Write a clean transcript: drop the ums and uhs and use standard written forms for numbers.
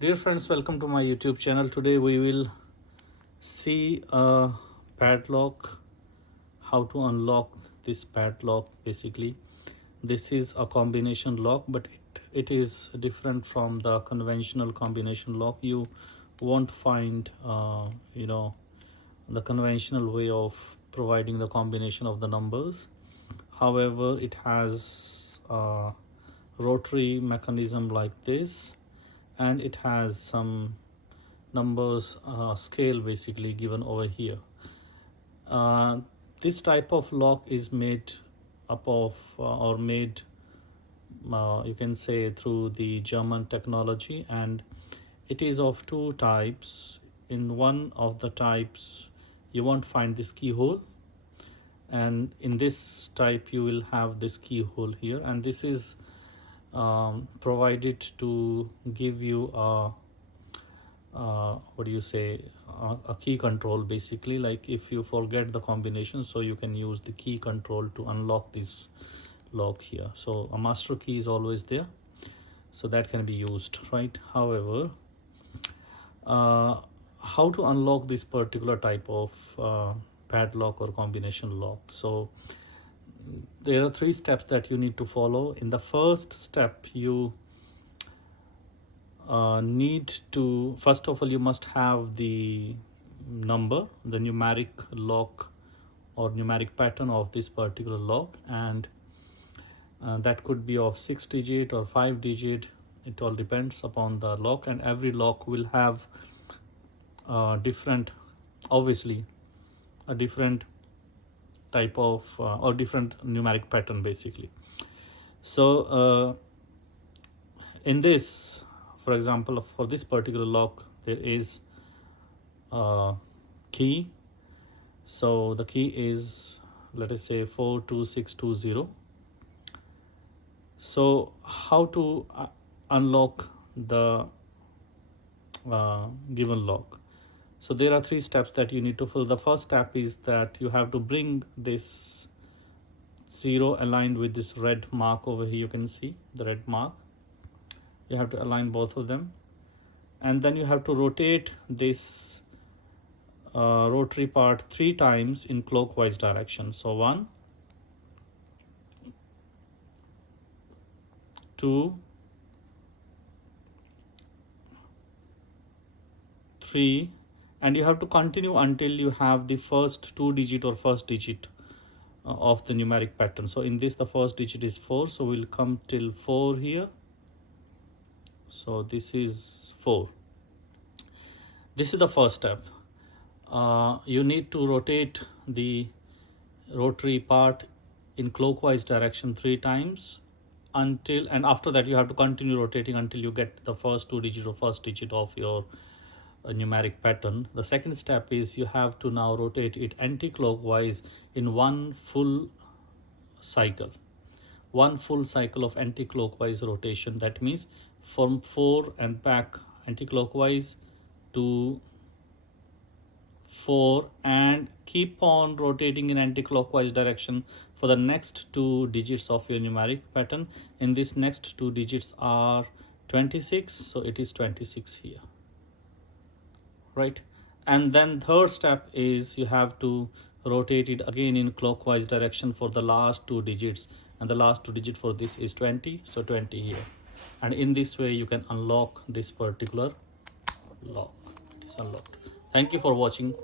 Dear friends, welcome to my YouTube channel. Today we will see a padlock, how to unlock this padlock. Basically, this is a combination lock, but it is different from the conventional combination lock. You won't find the conventional way of providing the combination of the numbers. However, it has a rotary mechanism like this, and it has some numbers scale basically given over here. uh, this type of lock is made up of or made you can say through the German technology, and it is of two types. In one of the types you won't find this keyhole, and in this type you will have this keyhole here, and this is provided to give you a what do you say, a key control basically. Like if you forget the combination, so you can use the key control to unlock this lock here. So a master key is always there, so that can be used, right? However, how to unlock this particular type of padlock or combination lock? So there are three steps that you need to follow. In the first step, you need to, first of all, you must have the number, the numeric lock or numeric pattern of this particular lock, and that could be of 6 digit or 5 digit. It all depends upon the lock, and every lock will have different, obviously a different type of or different numeric pattern basically. So in this, for example, for this particular lock there is a key. So the key is, let us say, 42620. so how to unlock the given lock? So there are three steps that you need to follow. The first step is that you have to bring this 0 aligned with this red mark over here. You can see the red mark. You have to align both of them, and then you have to rotate this rotary part 3 times in clockwise direction. So 1, 2, 3, and you have to continue until you have the first 2 digit or first digit of the numeric pattern. So in this, the first digit is 4, so we'll come till 4 here. So this is 4. This is the first step. You need to rotate the rotary part in clockwise direction 3 times until, and after that you have to continue rotating until you get the first 2 digit or first digit of your numeric pattern. The second step is you have to now rotate it anti-clockwise in one full cycle. One full cycle of anti-clockwise rotation. That means from 4 and back anti-clockwise to 4, and keep on rotating in anti-clockwise direction for the next 2 digits of your numeric pattern. In this, next 2 digits are 26, so it is 26 here, right? And then third step is you have to rotate it again in clockwise direction for the last 2 digits, and the last 2 digit for this is 20, so 20 here. And in this way you can unlock this particular lock. It is unlocked. Thank you for watching.